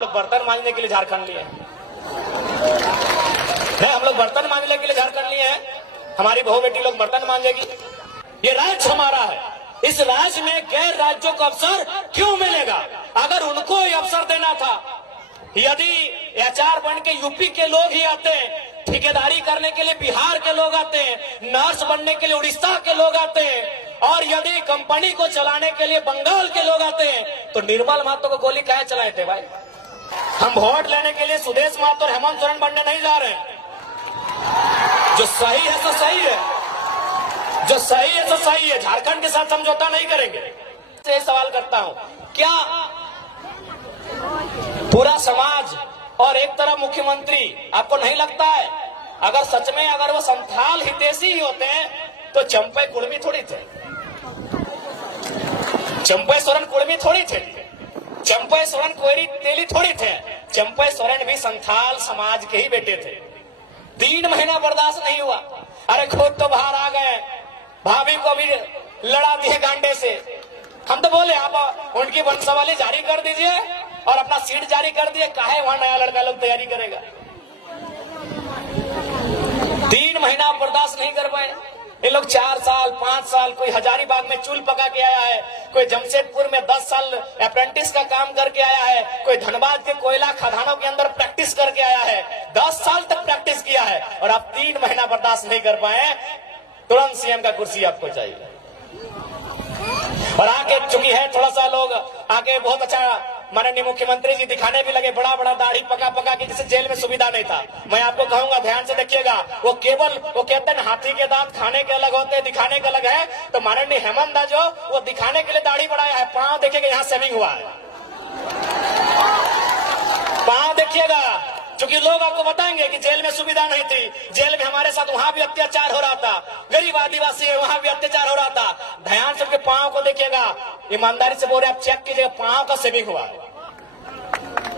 लोग बर्तन मांजने के लिए झारखंड लिए नहीं, हम लोग बर्तन मांजने के लिए झारखंड लिए हैं। हमारी बहू बेटी लोग बर्तन मांजेगी। ये राज्य हमारा है। इस राज्य में गैर राज्यों को अवसर क्यों मिलेगा? अगर उनको ये अवसर देना था, यदि एचआर बन के यूपी के लोग ही आते हैं, ठेकेदारी करने के लिए बिहार के लोग आते हैं, नर्स बनने के लिए उड़ीसा के लोग आते हैं, और यदि कंपनी को चलाने के लिए बंगाल के लोग आते हैं, तो निर्मल महतो को गोली काहे चलाए थे भाई? हम वोट लेने के लिए सुदेश महतो और हेमंत सोरेन बनने नहीं जा रहे हैं। जो सही है तो सही है, जो सही है तो सही है। झारखंड के साथ समझौता नहीं करेंगे। से सवाल करता हूं, क्या पूरा समाज और एक तरफ मुख्यमंत्री, आपको नहीं लगता है अगर सच में अगर वो संथाल हितैषी ही होते हैं तो चंपई कुर्मी थोड़ी थे? चंपई सोरेन कुर्मी थोड़ी थे, चंपई सोरेन कोयरी तेली थोड़ी थे। चंपई सोरेन भी संथाल समाज के ही बेटे थे। 3 महीना बर्दाश्त नहीं हुआ। अरे खुद तो बाहर आ गए, भाभी को भी लड़ा दिए गांडे से। हम तो बोले आप उनकी वंशावली जारी कर दीजिए और अपना सीट जारी कर दिए, काहे वहां नया लड़का लोग तैयारी करेगा? 3 महीना बर्दाश्त नहीं कर पाए ये लोग। 4 साल 5 साल, कोई हजारीबाग में चूल पका के आया है, कोई जमशेदपुर में 10 साल अप्रेंटिस का काम करके आया है, कोई धनबाद के कोयला खदानों के अंदर प्रैक्टिस करके आया है, 10 साल तक प्रैक्टिस किया है, और आप 3 महीना बर्दाश्त नहीं कर पाए। तुरंत सीएम का कुर्सी आपको चाहिए। और आके चुकी है थोड़ा सा लोग आके बहुत अच्छा माननीय मुख्यमंत्री जी दिखाने भी लगे, बड़ा बड़ा दाढ़ी पका पका के, जिसे जेल में सुविधा नहीं था। मैं आपको कहूंगा ध्यान से देखिएगा, वो केवल वो कहते हैं हाथी के दांत खाने के अलग होते हैं, दिखाने के अलग है। तो माननीय हेमंत दा जो वो दिखाने के लिए दाढ़ी बढ़ाया है, पांव देखिएगा यहाँ सेविंग हुआ है, पांव देखिएगा। क्योंकि लोग आपको बताएंगे कि जेल में सुविधा नहीं थी, जेल में हमारे साथ वहां भी अत्याचार हो रहा था, गरीब आदिवासी है वहां भी अत्याचार हो रहा था। ध्यान से उनके पांव को देखिएगा, ईमानदारी से बोल रहे आप चेक कीजिएगा, पांव का सेविंग हुआ है।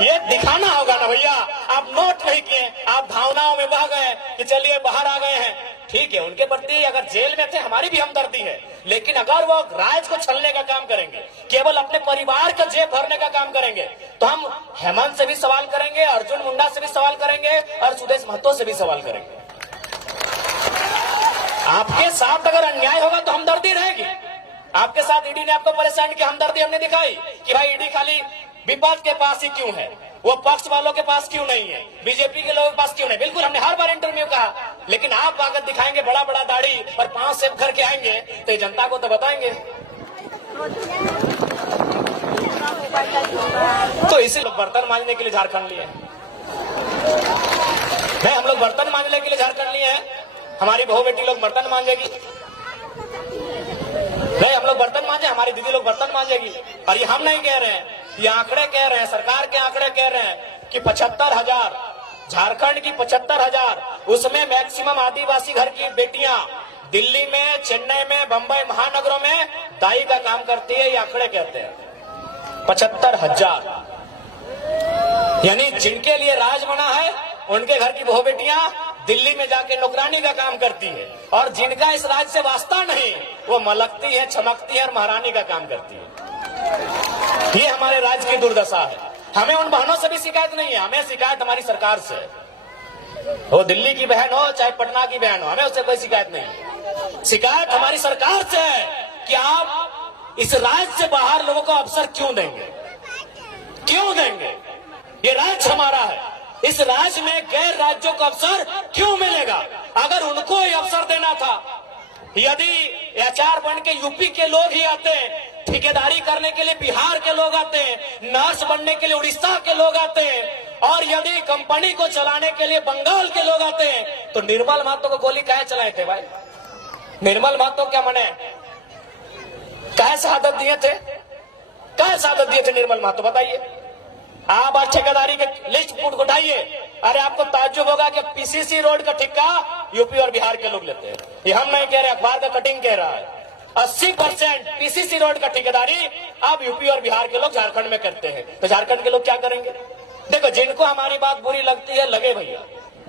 ये दिखाना होगा ना भैया। आप नोट नहीं किए, आप भावनाओं में बह गए कि चलिए बाहर आ गए हैं। ठीक है, उनके प्रति अगर जेल में थे हमारी भी हमदर्दी है, लेकिन अगर वो राज्य को छलने का काम करेंगे, केवल अपने परिवार का जेब भरने का काम करेंगे, तो हम हेमंत से भी सवाल करेंगे, अर्जुन मुंडा से भी सवाल करेंगे, और सुदेश महतो से भी सवाल करेंगे। आपके साथ अगर अन्याय होगा तो हमदर्दी रहेगी। आपके साथ ईडी ने आपको परेशान किया, हमदर्दी हमने दिखाई कि भाई ईडी खाली विपक्ष के पास ही क्यों है, वो पक्ष वालों के पास क्यों नहीं है, बीजेपी के लोगों के पास क्यों नहीं? बिल्कुल, हमने हर बार इंटरव्यू कहा, लेकिन आप अगर दिखाएंगे बड़ा बड़ा दाढ़ी और 5 सेब करके आएंगे तो जनता को तो बताएंगे। तो इसी लोग बर्तन मांजने के लिए झारखंड लिए नहीं, हम लोग बर्तन मांजने के लिए झारखंड लिए हैं। हमारी बहू बेटी लोग बर्तन मांजेगी नहीं, हम लोग बर्तन मांजे, हमारी दीदी लोग बर्तन मांजेगी। और ये हम नहीं कह रहे हैं, ये आंकड़े कह रहे हैं, सरकार के आंकड़े कह रहे हैं कि 75,000 झारखंड की 75,000, उसमें मैक्सिमम आदिवासी घर की बेटियां दिल्ली में, चेन्नई में, बंबई महानगरों में दाई का काम करती है। ये आंकड़े कहते हैं 75,000, यानी जिनके लिए राज बना है उनके घर की बहू बेटियां दिल्ली में जाके नौकरानी का काम करती है, और जिनका इस राज्य से वास्ता नहीं वो मलकती है, चमकती है और महारानी का काम करती है। ये हमारे राज्य की दुर्दशा है। हमें उन बहनों से भी शिकायत नहीं है, हमें शिकायत हमारी सरकार से। वो दिल्ली की बहन हो चाहे पटना की बहन हो, हमें उससे कोई शिकायत नहीं है। शिकायत हमारी सरकार से है कि आप इस राज्य से बाहर लोगों को अवसर क्यों देंगे, क्यों देंगे? ये राज्य हमारा है। इस राज्य में गैर राज्यों को अवसर क्यों मिलेगा? अगर उनको ये अवसर देना था, यदि एचआर बन के यूपी के लोग ही आते हैं, ठेकेदारी करने के लिए बिहार के लोग आते हैं, नर्स बनने के लिए उड़ीसा के लोग आते हैं, और यदि कंपनी को चलाने के लिए बंगाल के लोग आते हैं, तो निर्मल महतो को गोली काहे चलाए थे भाई? निर्मल महतो क्या मने काहे शहादत दिए थे? काहे शहादत दिए थे निर्मल महतो, बताइए? आप आज ठेकेदारी के लिस्ट उठाइए, अरे आपको ताज्जुब होगा कि पीसीसी रोड का ठेका यूपी और बिहार के लोग लेते हैं। ये हम नहीं कह रहे, अखबार का कटिंग कह रहा है। 80% पीसीसी रोड का ठेकेदारी अब यूपी और बिहार के लोग झारखंड में करते हैं। तो झारखंड के लोग क्या करेंगे? देखो, जिनको हमारी बात बुरी लगती है लगे भैया,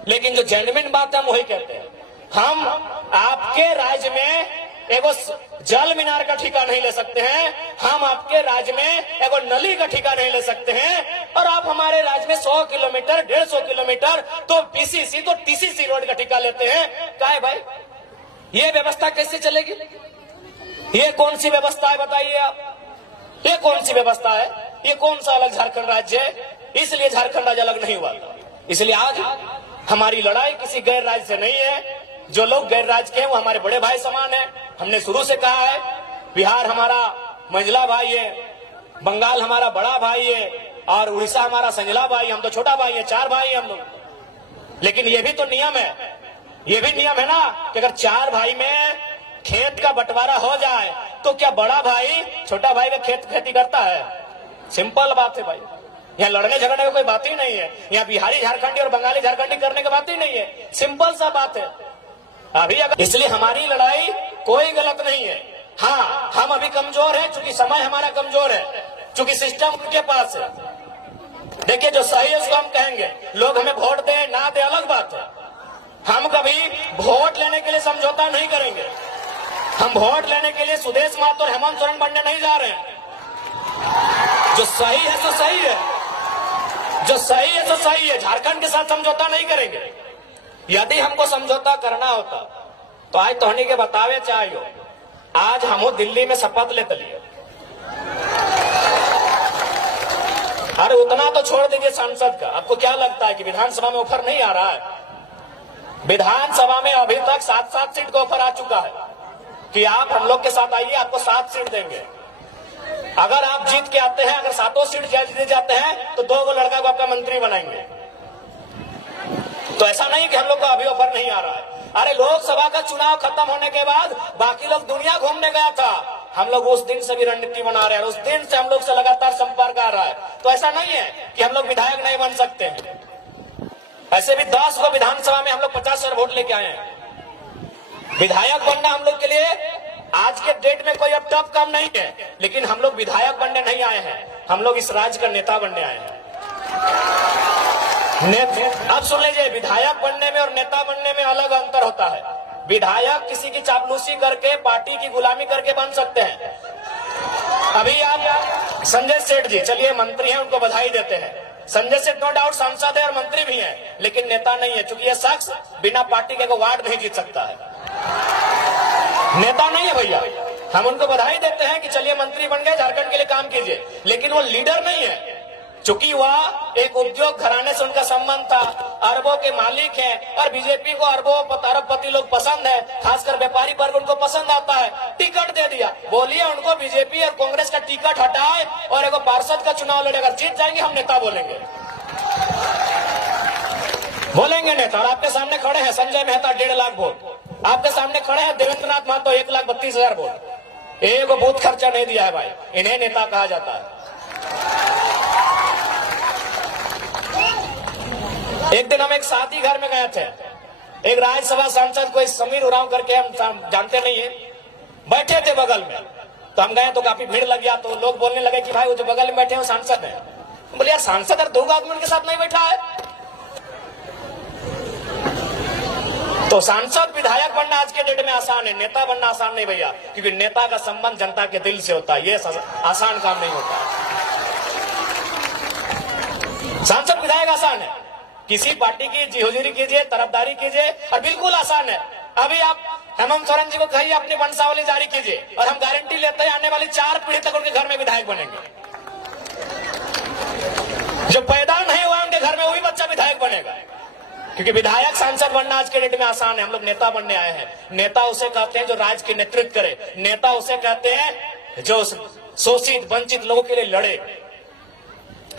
लेकिन जो जेन्युइन बात है हम वही कहते हैं। हम आपके राज्य में एगो जल मीनार का ठिका नहीं ले सकते हैं, हम आपके राज्य में एगो नली का ठिका नहीं ले सकते हैं, और आप हमारे राज्य में 100 किलोमीटर 150 किलोमीटर तो पीसीसी तो टीसीसी रोड का ठिका लेते हैं। क्या है भाई, ये व्यवस्था कैसे चलेगी? ये कौन सी व्यवस्था है बताइए आप? ये कौन सी व्यवस्था है? ये कौन सा अलग झारखंड राज्य है? इसलिए झारखंड राज्य अलग नहीं हुआ। इसलिए आज हमारी लड़ाई किसी गैर राज्य से नहीं है। जो लोग गैर राज्य के हैं वो हमारे बड़े भाई समान है। हमने शुरू से कहा है, बिहार हमारा मंझला भाई है, बंगाल हमारा बड़ा भाई है, और उड़ीसा हमारा संजला भाई, हम तो छोटा भाई है, 4 भाई है हम लोग। लेकिन ये भी तो नियम है, ये भी नियम है ना कि अगर 4 भाई में खेत का बंटवारा हो जाए तो क्या बड़ा भाई छोटा भाई का खेती करता है? सिंपल बात है भाई, यहाँ लड़ने झगड़ने की कोई बात ही नहीं है। यहाँ बिहारी झारखंडी और बंगाली झारखंडी करने की बात ही नहीं है, सिंपल सा बात है। अभी अगर इसलिए हमारी लड़ाई कोई गलत नहीं है। हाँ, हम अभी कमजोर है क्योंकि समय हमारा कमजोर है, क्योंकि सिस्टम उनके पास है। देखिए, जो सही है उसको हम कहेंगे, लोग हमें वोट दे ना दे अलग बात है। हम कभी वोट लेने के लिए समझौता नहीं करेंगे। हम वोट लेने के लिए सुदेश महतो और हेमंत सोरेन बनने नहीं जा रहे हैं। जो सही है तो सही है, जो सही है तो सही है। झारखंड के साथ समझौता नहीं करेंगे। यदि हमको समझौता करना होता तो आज तोहनी के बतावे चाहिए, आज हम दिल्ली में शपथ लेते लिए। अरे उतना तो छोड़ दीजिए सांसद का, आपको क्या लगता है कि विधानसभा में ऑफर नहीं आ रहा है? विधानसभा में अभी तक 7-7 सीट का ऑफर आ चुका है कि आप हम लोग के साथ आइए, आपको 7 सीट देंगे। अगर आप जीत के आते हैं, अगर 7 सीट जीत जाते हैं तो 2 लड़का को आपका मंत्री बनाएंगे। तो ऐसा नहीं कि हम लोग को अभी ऑफर नहीं आ रहा है। अरे लोकसभा का चुनाव खत्म होने के बाद बाकी लोग दुनिया घूमने गया था, हम लोग उस दिन से भी रणनीति बना रहे हैं, उस दिन से हम लोग से लगातार संपर्क आ रहा है। तो ऐसा नहीं है कि हम लोग विधायक नहीं बन सकते हैं। ऐसे भी 10 को विधानसभा में हम लोग 50 वोट लेके आए हैं। विधायक बनना हम लोग के लिए आज के डेट में कोई अब टफ काम नहीं है, लेकिन हम लोग विधायक बनने नहीं आए हैं, हम लोग इस राज्य का नेता बनने आए हैं। अब सुन लीजिए, विधायक बनने में और नेता बनने में अलग अंतर होता है। विधायक किसी की चापलूसी करके, पार्टी की गुलामी करके बन सकते हैं। अभी आप संजय सेठ जी, चलिए मंत्री हैं, उनको बधाई देते हैं। संजय सेठ नो डाउट सांसद है और मंत्री भी हैं, लेकिन नेता नहीं है, क्योंकि ये शख्स बिना पार्टी के वार्ड नहीं जीत सकता है। नेता नहीं है भैया। हम उनको बधाई देते हैं कि चलिए मंत्री बन गए, झारखंड के लिए काम कीजिए, लेकिन वो लीडर नहीं है। चूंकि वह एक उद्योग घराने से उनका संबंध था, अरबों के मालिक हैं, और बीजेपी को अरबपति लोग पसंद है, खासकर व्यापारी वर्ग उनको पसंद आता है, टिकट दे दिया। बोलिए उनको बीजेपी और कांग्रेस का टिकट हटाए और एक पार्षद का चुनाव लड़े, अगर जीत जाएंगे हम नेता बोलेंगे, बोलेंगे नेता। और आपके सामने खड़े हैं संजय मेहता 1.5 लाख वोट, आपके सामने खड़े हैं देवेंद्र नाथ महतो 1,32,000 वोट। एक बूथ खर्चा नहीं दिया है भाई, इन्हें नेता कहा जाता है। एक दिन हम एक शादी घर में गए थे, एक राज्यसभा सांसद कोई समीर उरांव करके, हम जानते नहीं है, बैठे थे बगल में। तो हम गए तो काफी भीड़ लग गया, तो लोग बोलने लगे कि भाई वो जो बगल में बैठे हैं सांसद है। बोले यार सांसद और 2 आदमी उनके साथ नहीं बैठा है। तो सांसद विधायक बनना आज के डेट में आसान है, नेता बनना आसान नहीं भैया, क्योंकि नेता का संबंध जनता के दिल से होता है, ये आसान काम नहीं होता। सांसद विधायक आसान है, किसी पार्टी की जिहोजिरी कीजिए, तरफदारी कीजिए, और बिल्कुल आसान है। अभी आप हेमंत सोरेन जी को कहिए अपनी वंशावली जारी कीजिए, और हम गारंटी लेते हैं आने वाली 4 पीढ़ी तक उनके घर में विधायक बनेंगे। जो पैदा नहीं हुआ उनके घर में वही बच्चा विधायक बनेगा, क्योंकि विधायक सांसद बनना आज के डेट में आसान है। हम लोग नेता बनने आए हैं। नेता उसे कहते हैं जो राज्य की नेतृत्व करे, नेता उसे कहते हैं जो शोषित वंचित लोगों के लिए लड़े।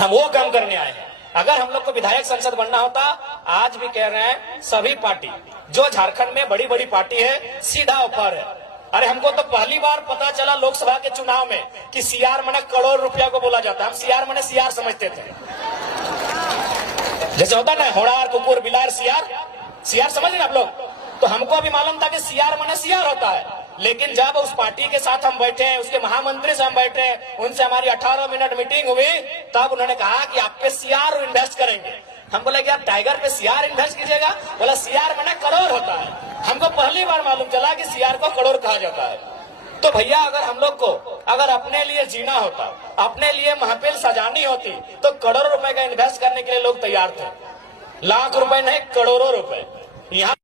हम वो काम करने आए हैं। अगर हम लोग को विधायक संसद बनना होता, आज भी कह रहे हैं सभी पार्टी जो झारखंड में बड़ी बड़ी पार्टी है, सीधा ऑफर है। अरे हमको तो पहली बार पता चला लोकसभा के चुनाव में कि सीआर माने करोड़ रुपया को बोला जाता है। हम सीआर माने सीआर समझते थे, जैसे होता ना होड़ार कुकुर बिलार सीआर समझ रहे आप लोग। तो हमको भी मालूम था कि सीआर माने सीआर होता है, लेकिन जब उस पार्टी के साथ हम बैठे हैं, उसके महामंत्री से हम बैठे, उनसे हमारी 18 मिनट मीटिंग हुई, तब उन्होंने कहा कि आप पे सीआर इन्वेस्ट करेंगे। हम बोले कि आप टाइगर पे सीआर इन्वेस्ट कीजिएगा। बोला सीआर मैंने करोड़ होता है। हमको पहली बार मालूम चला कि सीआर को करोड़ कहा जाता है। तो भैया अगर हम लोग को अगर अपने लिए जीना होता, अपने लिए महफिल सजानी होती, तो करोड़ों रुपए का इन्वेस्ट करने के लिए लोग तैयार थे। लाख रुपए नहीं, करोड़ों रुपए। यहाँ